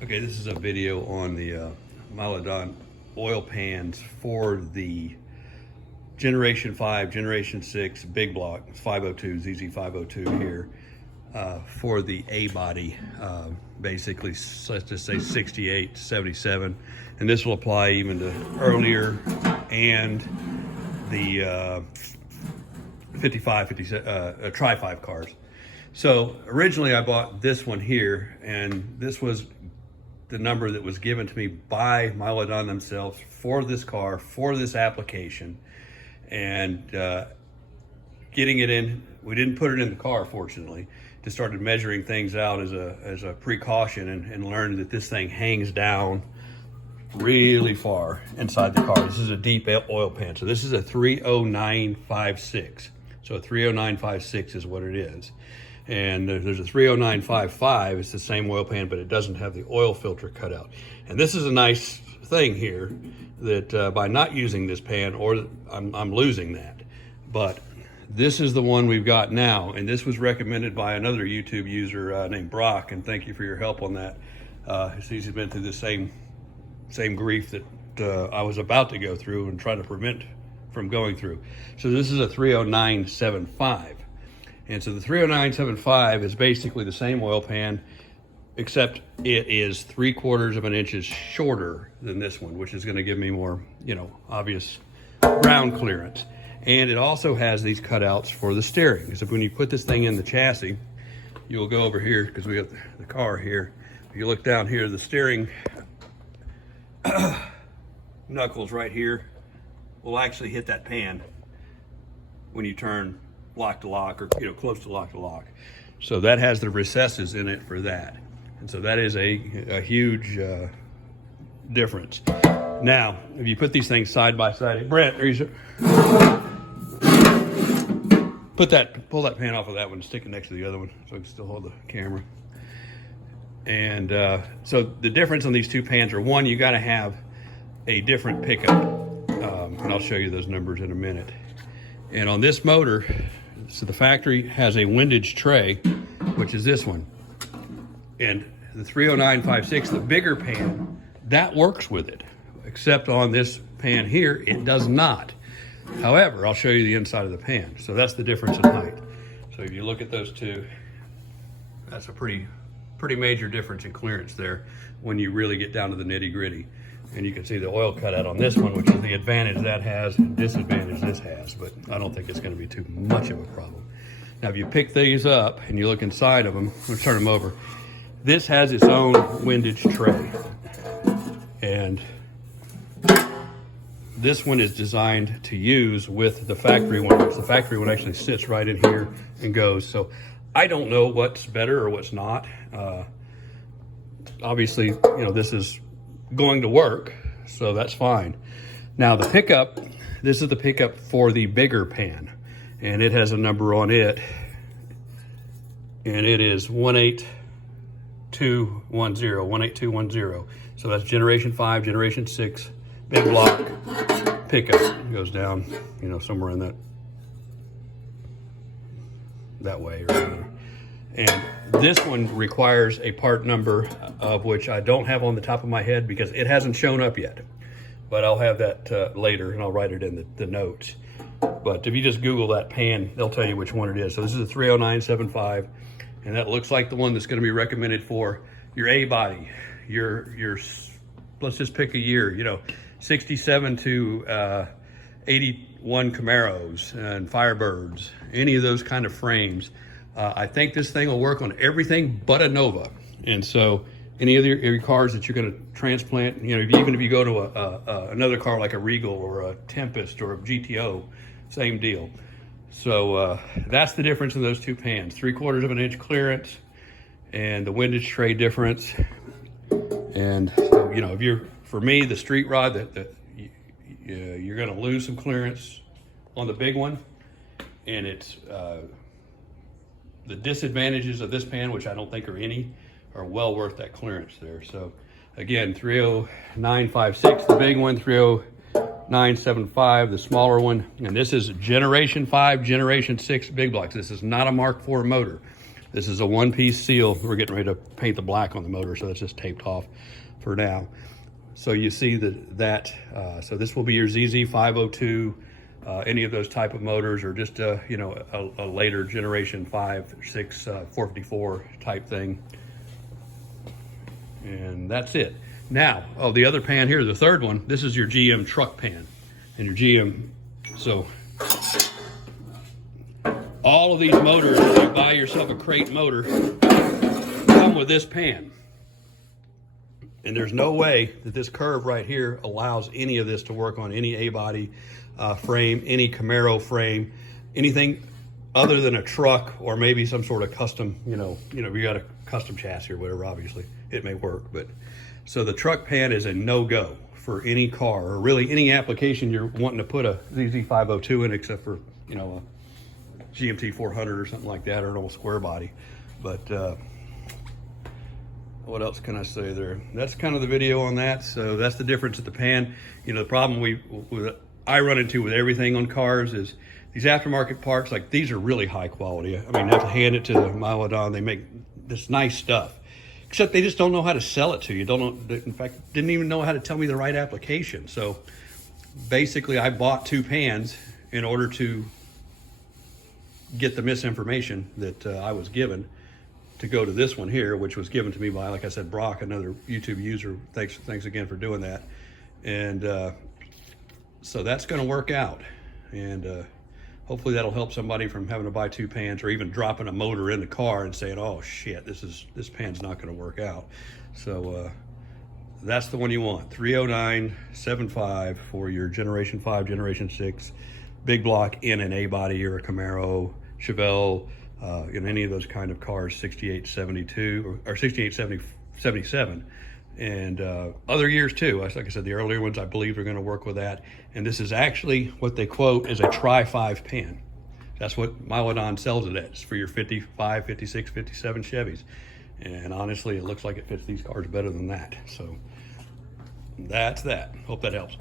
Okay, this is a video on the Milodon oil pans for the Generation 5, Generation 6 big block 502, ZZ502 here for the A-body, basically let's just say 68, 77. And this will apply even to earlier and the 55, 57, Tri-5 cars. So originally I bought this one here, and this was the number that was given to me by Milodon themselves for this car, for this application. And getting it in, we didn't put it in the car, fortunately. Just started measuring things out as a precaution, and learned that this thing hangs down really far inside the car. This is a deep oil pan. So this is a 30956. So a 30956 is what it is. And there's a 30955, it's the same oil pan, but it doesn't have the oil filter cut out. And this is a nice thing here that by not using this pan, or I'm losing that. But this is the one we've got now, and this was recommended by another YouTube user named Brock, and thank you for your help on that. He's been through the same grief that I was about to go through and trying to prevent from going through. So this is a 30975. And so the 30975 is basically the same oil pan, except it is 3/4 of an inch shorter than this one, which is going to give me more, obvious ground clearance. And it also has these cutouts for the steering. So when you put this thing in the chassis, you'll go over here because we got the car here. If you look down here, the steering knuckles right here will actually hit that pan when you turn lock to lock, or close to lock to lock. So that has the recesses in it for that, and so that is a huge difference. Now, if you put these things side by side, Brent, pull that pan off of that one, stick it next to the other one, so I can still hold the camera. And so the difference on these two pans are, one, you got to have a different pickup, and I'll show you those numbers in a minute. And on this motor, so the factory has a windage tray, which is this one. And the 30956, the bigger pan, that works with it. Except on this pan here, it does not. However, I'll show you the inside of the pan. So that's the difference in height. So if you look at those two, that's a pretty major difference in clearance there when you really get down to the nitty gritty. And you can see the oil cutout on this one, which is the advantage that has and disadvantage this has, but I don't think it's going to be too much of a problem. Now, if you pick these up and you look inside of them, let's turn them over. This has its own windage tray. And this one is designed to use with the factory one, which the factory one actually sits right in here and goes. So I don't know what's better or what's not. Obviously, this is going to work, so that's fine. Now the pickup, this is the pickup for the bigger pan, and it has a number on it, and it is 18210. So that's Generation 5, Generation 6 big block pickup. It goes down, somewhere in that way or whatever. And this one requires a part number, of which I don't have on the top of my head because it hasn't shown up yet. But I'll have that later, and I'll write it in the notes. But if you just Google that pan, they'll tell you which one it is. So this is a 30975, and that looks like the one that's going to be recommended for your A-body, your let's just pick a year, 67 to 81 Camaros and Firebirds, any of those kind of frames. I think this thing will work on everything but a Nova. And so any of your cars that you're going to transplant, even if you go to another car like a Regal or a Tempest or a GTO, same deal. So that's the difference in those two pans, 3/4 of an inch clearance and the windage tray difference. And so, if you're, for me, the street rod, you're going to lose some clearance on the big one, and it's the disadvantages of this pan, which I don't think are any, are well worth that clearance there. So again, 30956, the big one, 30975, the smaller one. And this is Generation 5, Generation 6 big blocks. This is not a Mark IV motor. This is a one-piece seal. We're getting ready to paint the black on the motor, so it's just taped off for now. So you see that so this will be your ZZ502, any of those type of motors, or just you know, a later generation 5, 6, 454 type thing. And that's it. Now, oh, the other pan here, the third one, this is your GM truck pan. And your GM, so all of these motors, if you buy yourself a crate motor, come with this pan. And there's no way that this curve right here allows any of this to work on any A-body frame, any Camaro frame, anything other than a truck, or maybe some sort of custom, you know, we got a custom chassis or whatever, obviously it may work. But so the truck pan is a no-go for any car, or really any application you're wanting to put a ZZ502 in, except for, you know, a GMT 400 or something like that, or an old square body. But what else can I say there? That's kind of the video on that. So that's the difference at the pan. You know, the problem I run into with everything on cars is these aftermarket parts, like these are really high quality. I mean, I have to hand it to the Milodon. They make this nice stuff, except they just don't know how to sell it to you. Don't know, in fact, didn't even know how to tell me the right application. So basically I bought 2 pans in order to get the misinformation that I was given, to go to this one here, which was given to me by, like I said, Brock, another YouTube user. Thanks again for doing that. And so that's going to work out, and hopefully that'll help somebody from having to buy 2 pans, or even dropping a motor in the car and saying, oh shit, this pan's not going to work out. So that's the one you want, 30975 for your Generation 5, Generation 6 big block in an A-body, or a Camaro, Chevelle, in any of those kind of cars, 6872 or 6877, and other years too. Like I said, the earlier ones I believe are going to work with that. And this is actually what they quote as a Tri-5 pan. That's what Milodon sells it as for your 55, 56, 57 Chevys. And honestly, it looks like it fits these cars better than that. So that's that. Hope that helps.